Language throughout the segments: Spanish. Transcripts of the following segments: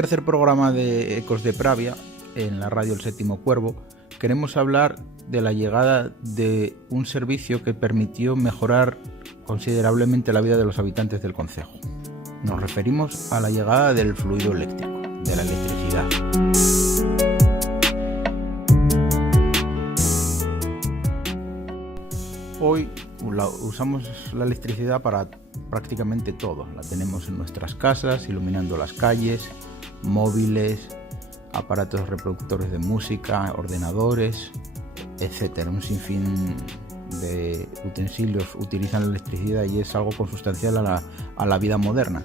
tercer programa de Ecos de Pravia, en la radio El Séptimo Cuervo, queremos hablar de la llegada de un servicio que permitió mejorar considerablemente la vida de los habitantes del concejo. Nos referimos a la llegada del fluido eléctrico, de la electricidad. Hoy usamos la electricidad para prácticamente todo. La tenemos en nuestras casas, iluminando las calles, móviles, aparatos reproductores de música, ordenadores, etcétera. Un sinfín de utensilios utilizan la electricidad y es algo consustancial a la vida moderna.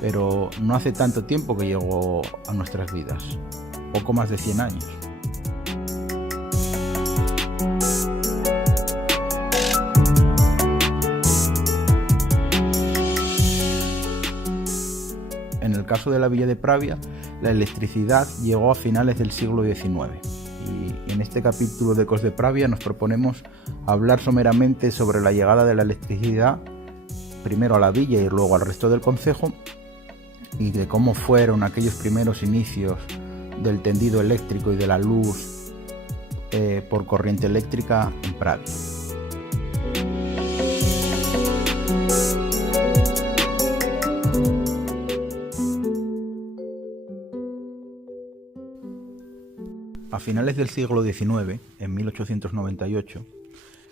Pero no hace tanto tiempo que llegó a nuestras vidas, poco más de 100 años. En el caso de la villa de Pravia, la electricidad llegó a finales del siglo XIX. Y en este capítulo de Ecos de Pravia nos proponemos hablar someramente sobre la llegada de la electricidad, primero a la villa y luego al resto del concejo, y de cómo fueron aquellos primeros inicios del tendido eléctrico y de la luz por corriente eléctrica en Pravia. A finales del siglo XIX, en 1898,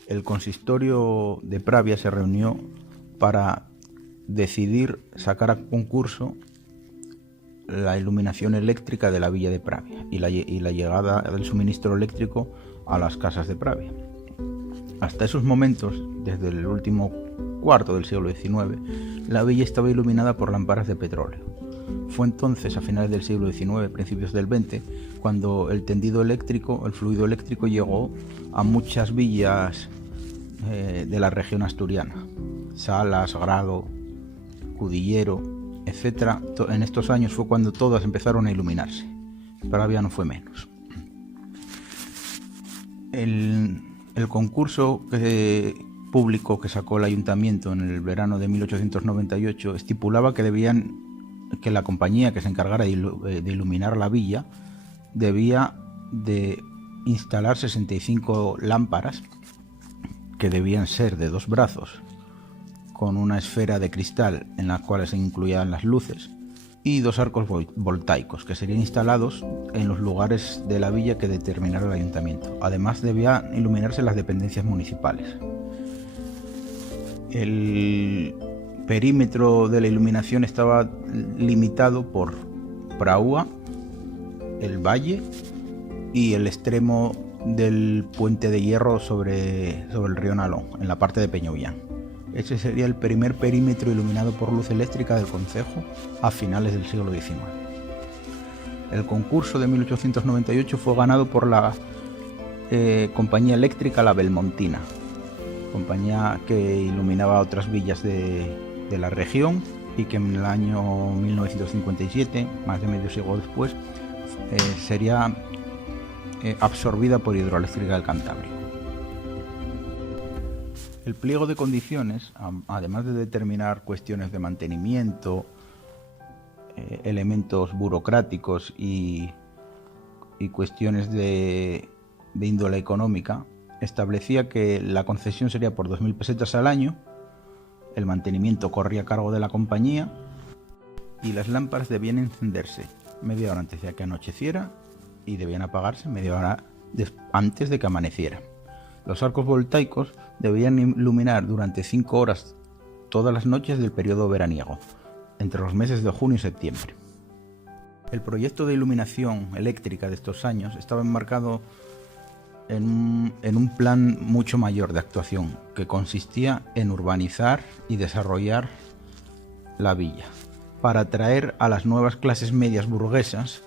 el consistorio de Pravia se reunió para decidir sacar a concurso la iluminación eléctrica de la villa de Pravia y la llegada del suministro eléctrico a las casas de Pravia. Hasta esos momentos, desde el último cuarto del siglo XIX, la villa estaba iluminada por lámparas de petróleo. Fue entonces, a finales del siglo XIX, principios del XX, cuando el tendido eléctrico, el fluido eléctrico, llegó a muchas villas de la región asturiana: Salas, Grado, Cudillero, etc. En estos años fue cuando todas empezaron a iluminarse. Pravia no fue menos. El concurso público que sacó el ayuntamiento en el verano de 1898 estipulaba que la compañía que se encargara de iluminar la villa debía de instalar 65 lámparas que debían ser de 2 brazos, con una esfera de cristal en la cual se incluían las luces, y 2 arcos voltaicos que serían instalados en los lugares de la villa que determinara el ayuntamiento. Además, debían iluminarse las dependencias municipales. El perímetro de la iluminación estaba limitado por Praúa, el valle y el extremo del puente de hierro sobre el río Nalón, en la parte de Peñaullán. Ese sería el primer perímetro iluminado por luz eléctrica del concejo a finales del siglo XIX. El concurso de 1898 fue ganado por la compañía eléctrica La Belmontina, compañía que iluminaba otras villas de la región y que en el año 1957, más de medio siglo después, sería absorbida por Hidroeléctrica del Cantábrico. El pliego de condiciones, además de determinar cuestiones de mantenimiento, elementos burocráticos y cuestiones de índole económica, establecía que la concesión sería por 2.000 pesetas al año, el mantenimiento corría a cargo de la compañía y las lámparas debían encenderse media hora antes de que anocheciera y debían apagarse media hora antes de que amaneciera. Los arcos voltaicos debían iluminar durante 5 horas todas las noches del periodo veraniego, entre los meses de junio y septiembre. El proyecto de iluminación eléctrica de estos años estaba enmarcado en un plan mucho mayor de actuación, que consistía en urbanizar y desarrollar la villa, para atraer a las nuevas clases medias burguesas,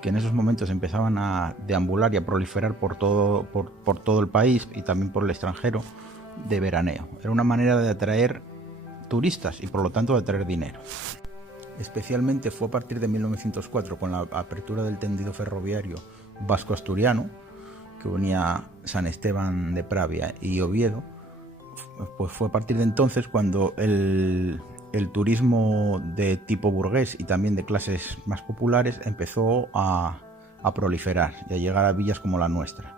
que en esos momentos empezaban a deambular y a proliferar por todo el país y también por el extranjero, de veraneo. Era una manera de atraer turistas y por lo tanto de atraer dinero. Especialmente fue a partir de 1904, con la apertura del tendido ferroviario vasco-asturiano, que unía San Esteban de Pravia y Oviedo, pues fue a partir de entonces cuando el el turismo de tipo burgués y también de clases más populares empezó a proliferar y a llegar a villas como la nuestra,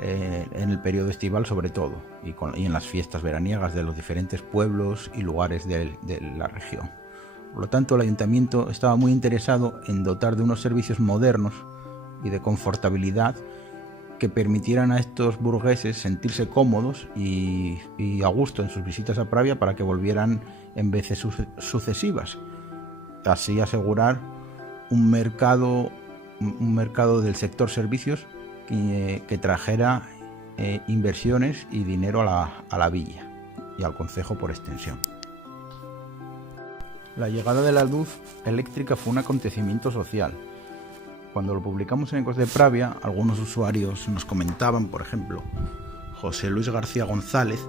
en el periodo estival sobre todo, y en las fiestas veraniegas de los diferentes pueblos y lugares de la región. Por lo tanto, el ayuntamiento estaba muy interesado en dotar de unos servicios modernos y de confortabilidad que permitieran a estos burgueses sentirse cómodos y a gusto en sus visitas a Pravia para que volvieran en veces sucesivas. Así asegurar un mercado del sector servicios que trajera inversiones y dinero a la villa y al concejo por extensión. La llegada de la luz eléctrica fue un acontecimiento social. Cuando lo publicamos en Ecos de Pravia, algunos usuarios nos comentaban, por ejemplo, José Luis García González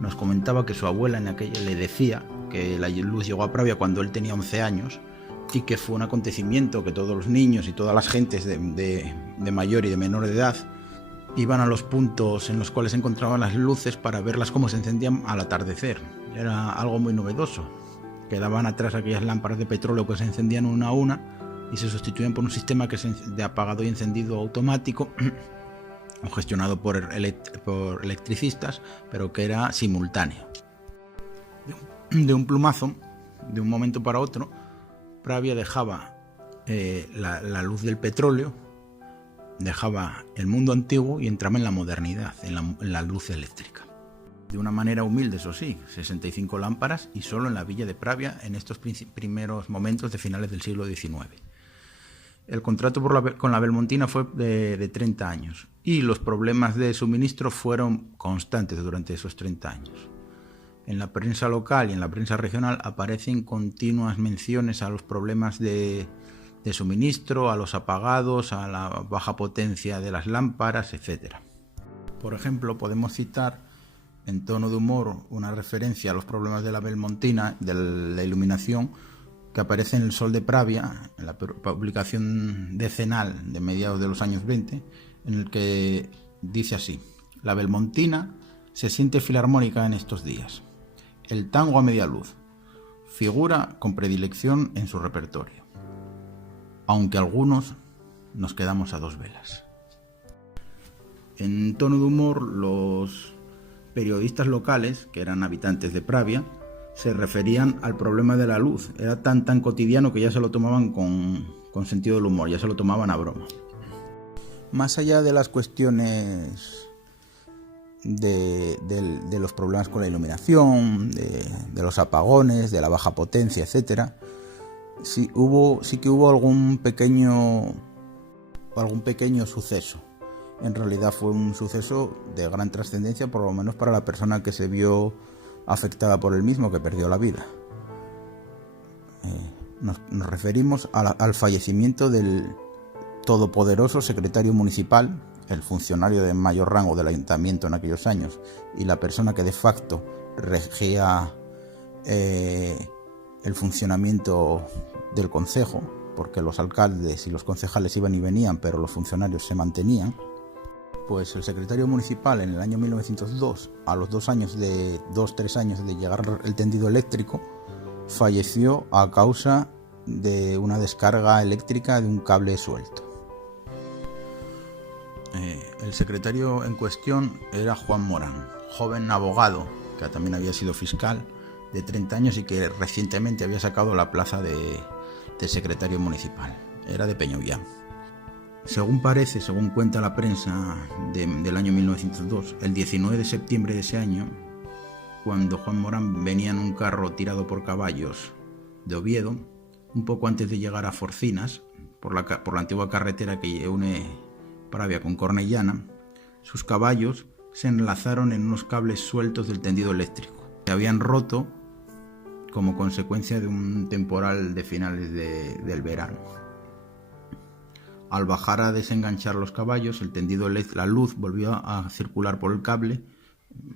nos comentaba que su abuela en aquella le decía que la luz llegó a Pravia cuando él tenía 11 años y que fue un acontecimiento que todos los niños y todas las gentes de mayor y de menor edad iban a los puntos en los cuales se encontraban las luces para verlas cómo se encendían al atardecer. Era algo muy novedoso. Quedaban atrás aquellas lámparas de petróleo que se encendían una a una y se sustituían por un sistema de apagado y encendido automático gestionado por electricistas, pero que era simultáneo. De un plumazo, de un momento para otro, Pravia dejaba la luz del petróleo, dejaba el mundo antiguo y entraba en la modernidad, en la luz eléctrica. De una manera humilde, eso sí, 65 lámparas y solo en la villa de Pravia en estos primeros momentos de finales del siglo XIX. El contrato con la Belmontina fue de 30 años y los problemas de suministro fueron constantes durante esos 30 años. En la prensa local y en la prensa regional aparecen continuas menciones a los problemas de suministro, a los apagados, a la baja potencia de las lámparas, etc. Por ejemplo, podemos citar en tono de humor una referencia a los problemas de la Belmontina, de la iluminación, que aparece en El Sol de Pravia, en la publicación decenal de mediados de los años 20, en el que dice así: la Belmontina se siente filarmónica en estos días. El tango a media luz figura con predilección en su repertorio, aunque algunos nos quedamos a dos velas. En tono de humor, los periodistas locales, que eran habitantes de Pravia, se referían al problema de la luz. Era tan cotidiano que ya se lo tomaban con sentido del humor, ya se lo tomaban a broma. Más allá de las cuestiones de los problemas con la iluminación, de los apagones, de la baja potencia, etcétera, sí que hubo algún pequeño suceso. En realidad fue un suceso de gran trascendencia, por lo menos para la persona que se vio afectada por el mismo, que perdió la vida. Nos referimos al fallecimiento del todopoderoso secretario municipal, el funcionario de mayor rango del ayuntamiento en aquellos años y la persona que de facto regía el funcionamiento del concejo, porque los alcaldes y los concejales iban y venían, pero los funcionarios se mantenían. Pues el secretario municipal en el año 1902, a los 3 años de llegar el tendido eléctrico, falleció a causa de una descarga eléctrica de un cable suelto. El secretario en cuestión era Juan Morán, joven abogado que también había sido fiscal, de 30 años y que recientemente había sacado la plaza de secretario municipal. Era de Peñovián. Según cuenta la prensa del año 1902, el 19 de septiembre de ese año, cuando Juan Morán venía en un carro tirado por caballos de Oviedo, un poco antes de llegar a Forcinas, por la antigua carretera que une Pravia con Cornellana, sus caballos se enlazaron en unos cables sueltos del tendido eléctrico. Se habían roto como consecuencia de un temporal de finales del verano. Al bajar a desenganchar los caballos, la luz volvió a circular por el cable,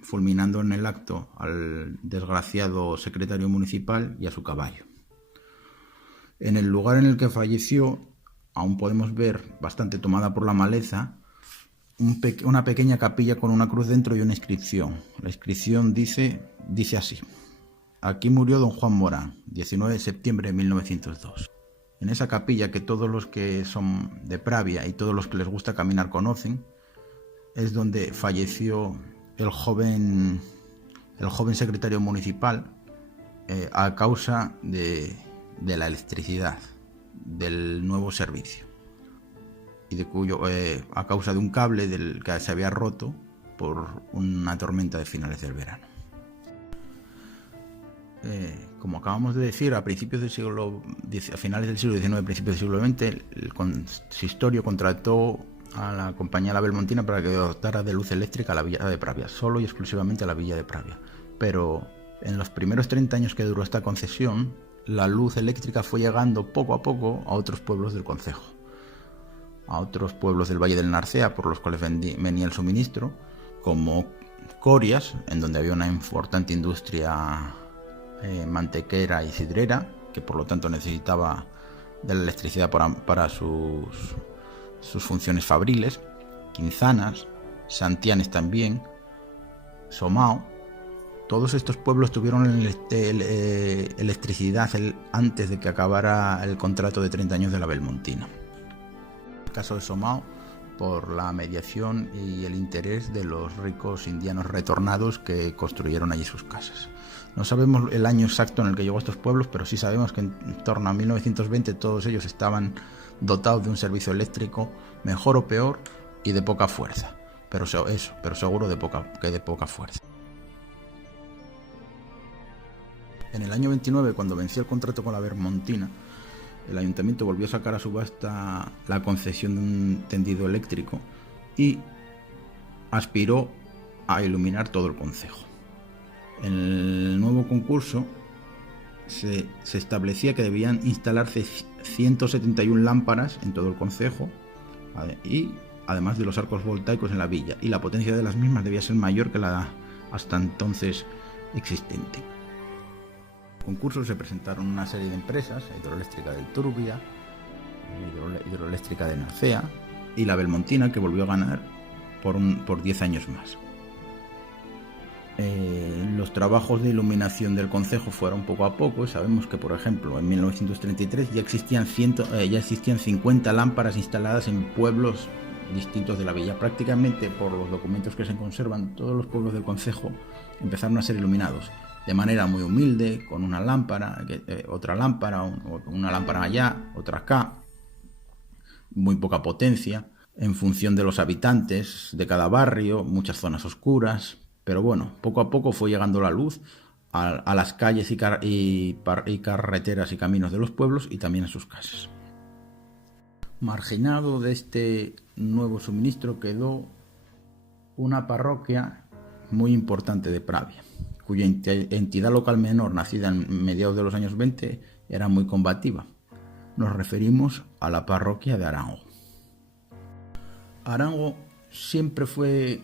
fulminando en el acto al desgraciado secretario municipal y a su caballo. En el lugar en el que falleció, aún podemos ver, bastante tomada por la maleza, una pequeña capilla con una cruz dentro y una inscripción. La inscripción dice así: Aquí murió don Juan Morán, 19 de septiembre de 1902. En esa capilla que todos los que son de Pravia y todos los que les gusta caminar conocen, es donde falleció el joven secretario municipal a causa de la electricidad, del nuevo servicio, y de cuyo a causa de un cable del que se había roto por una tormenta de finales del verano. Como acabamos de decir, a finales del siglo XIX, principios del siglo XX, el consistorio contrató a la compañía La Belmontina para que dotara de luz eléctrica a la villa de Pravia, solo y exclusivamente a la villa de Pravia. Pero en los primeros 30 años que duró esta concesión, la luz eléctrica fue llegando poco a poco a otros pueblos del concejo, a otros pueblos del Valle del Narcea, por los cuales venía el suministro, como Corias, en donde había una importante industria mantequera y sidrera, que por lo tanto necesitaba de la electricidad para sus funciones fabriles, Quinzanas, Santianes también, Somao. Todos estos pueblos tuvieron electricidad antes de que acabara el contrato de 30 años de la Belmontina. En el caso de Somao, por la mediación y el interés de los ricos indianos retornados que construyeron allí sus casas. No sabemos el año exacto en el que llegó a estos pueblos, pero sí sabemos que en torno a 1920 todos ellos estaban dotados de un servicio eléctrico mejor o peor y de poca fuerza, pero seguro de poca fuerza. En el año 29, cuando venció el contrato con la Belmontina, el ayuntamiento volvió a sacar a subasta la concesión de un tendido eléctrico y aspiró a iluminar todo el concejo. En el nuevo concurso se establecía que debían instalarse 171 lámparas en todo el concejo, y además de los arcos voltaicos en la villa, y la potencia de las mismas debía ser mayor que la hasta entonces existente. En el concurso se presentaron una serie de empresas: Hidroeléctrica del Turbia, Hidroeléctrica de Narcea y la Belmontina, que volvió a ganar por 10 años más. Los trabajos de iluminación del concejo fueron poco a poco. Sabemos que, por ejemplo, en 1933 ya existían 50 lámparas instaladas en pueblos distintos de la villa. Prácticamente, por los documentos que se conservan, todos los pueblos del concejo empezaron a ser iluminados de manera muy humilde, con una lámpara, otra lámpara, una lámpara allá, otra acá, muy poca potencia, en función de los habitantes de cada barrio, muchas zonas oscuras. Pero bueno, poco a poco fue llegando la luz a las calles y carreteras y caminos de los pueblos, y también a sus casas. Marginado de este nuevo suministro quedó una parroquia muy importante de Pravia, cuya entidad local menor, nacida en mediados de los años 20, era muy combativa. Nos referimos a la parroquia de Arango. Arango siempre fue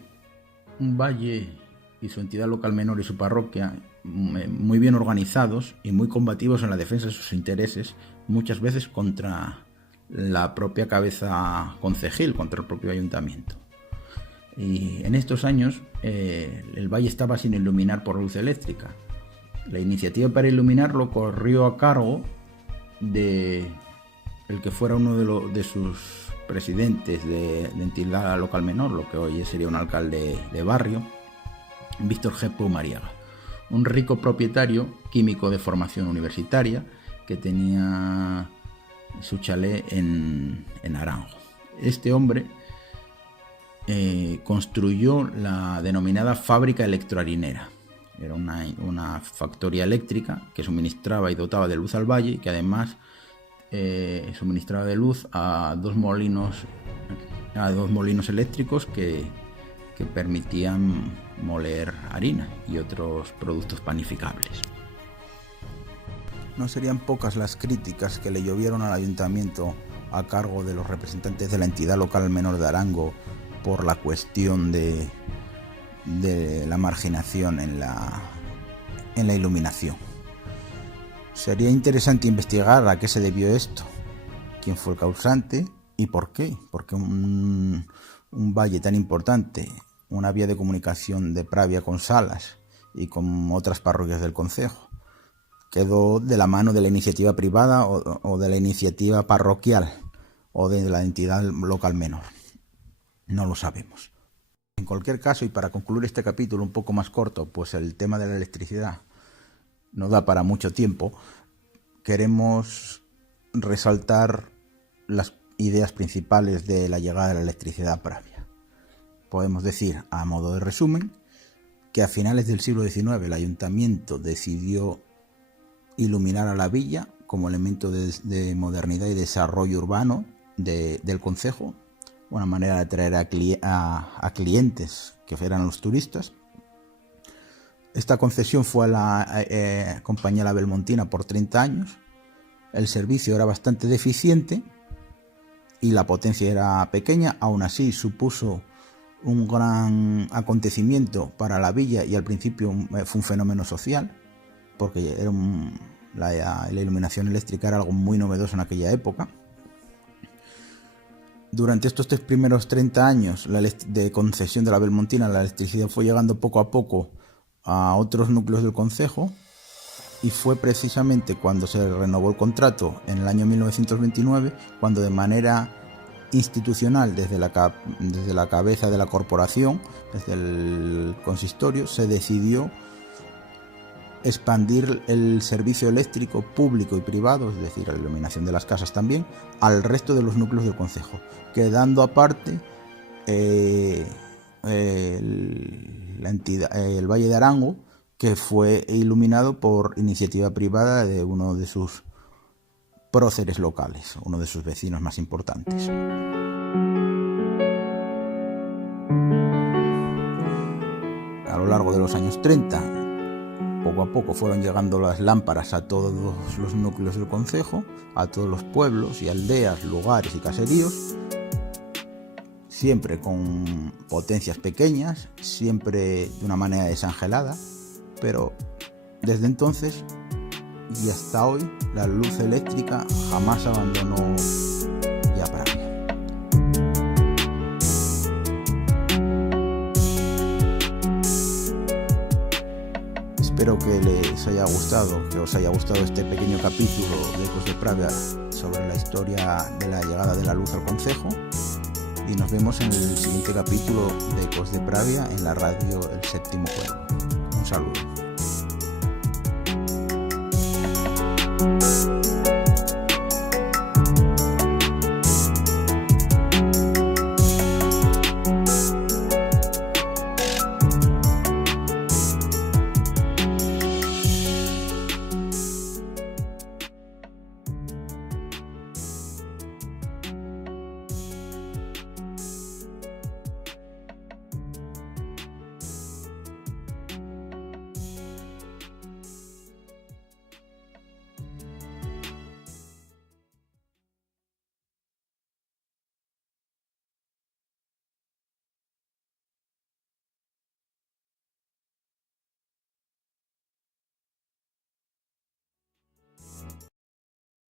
un valle, y su entidad local menor y su parroquia, muy bien organizados y muy combativos en la defensa de sus intereses, muchas veces contra la propia cabeza concejil, contra el propio ayuntamiento. Y en estos años el valle estaba sin iluminar por luz eléctrica. La iniciativa para iluminarlo corrió a cargo de el que fuera uno de sus presidentes de entidad local menor, lo que hoy sería un alcalde de barrio, Víctor G. Pumariaga, un rico propietario químico de formación universitaria que tenía su chalet en Arango. Este hombre construyó la denominada fábrica electroharinera. Era una factoría eléctrica que suministraba y dotaba de luz al valle, y que además suministraba de luz a dos molinos eléctricos que permitían moler harina y otros productos panificables. No serían pocas las críticas que le llovieron al ayuntamiento a cargo de los representantes de la entidad local menor de Arango por la cuestión de la marginación en la iluminación. Sería interesante investigar a qué se debió esto, quién fue el causante y por qué. Porque un valle tan importante, una vía de comunicación de Pravia con Salas y con otras parroquias del concejo, quedó de la mano de la iniciativa privada o de la iniciativa parroquial o de la entidad local menor. No lo sabemos. En cualquier caso, y para concluir este capítulo un poco más corto, pues el tema de la electricidad no da para mucho tiempo, queremos resaltar las ideas principales de la llegada de la electricidad a Pravia. Podemos decir, a modo de resumen, que a finales del siglo XIX el ayuntamiento decidió iluminar a la villa como elemento de modernidad y desarrollo urbano del concejo, una manera de atraer a clientes que eran los turistas. Esta concesión fue a la compañía La Belmontina por 30 años. El servicio era bastante deficiente y la potencia era pequeña. Aún así supuso un gran acontecimiento para la villa y al principio fue un fenómeno social, porque era la iluminación eléctrica era algo muy novedoso en aquella época. Durante estos primeros 30 años de concesión de La Belmontina, la electricidad fue llegando poco a poco a otros núcleos del concejo, y fue precisamente cuando se renovó el contrato en el año 1929 cuando de manera institucional, desde la cabeza de la corporación, desde el consistorio, se decidió expandir el servicio eléctrico público y privado, es decir, la iluminación de las casas también, al resto de los núcleos del concejo, quedando aparte el Valle de Arango, que fue iluminado por iniciativa privada de uno de sus próceres locales, uno de sus vecinos más importantes. A lo largo de los años 30, poco a poco fueron llegando las lámparas a todos los núcleos del concejo, a todos los pueblos y aldeas, lugares y caseríos, siempre con potencias pequeñas, siempre de una manera desangelada, pero desde entonces y hasta hoy la luz eléctrica jamás abandonó ya Pravia. Espero que les haya gustado, que os haya gustado este pequeño capítulo de Ecos de Pravia sobre la historia de la llegada de la luz al concejo, y nos vemos en el siguiente capítulo de Ecos de Pravia en la radio El Séptimo Pueblo. Un saludo.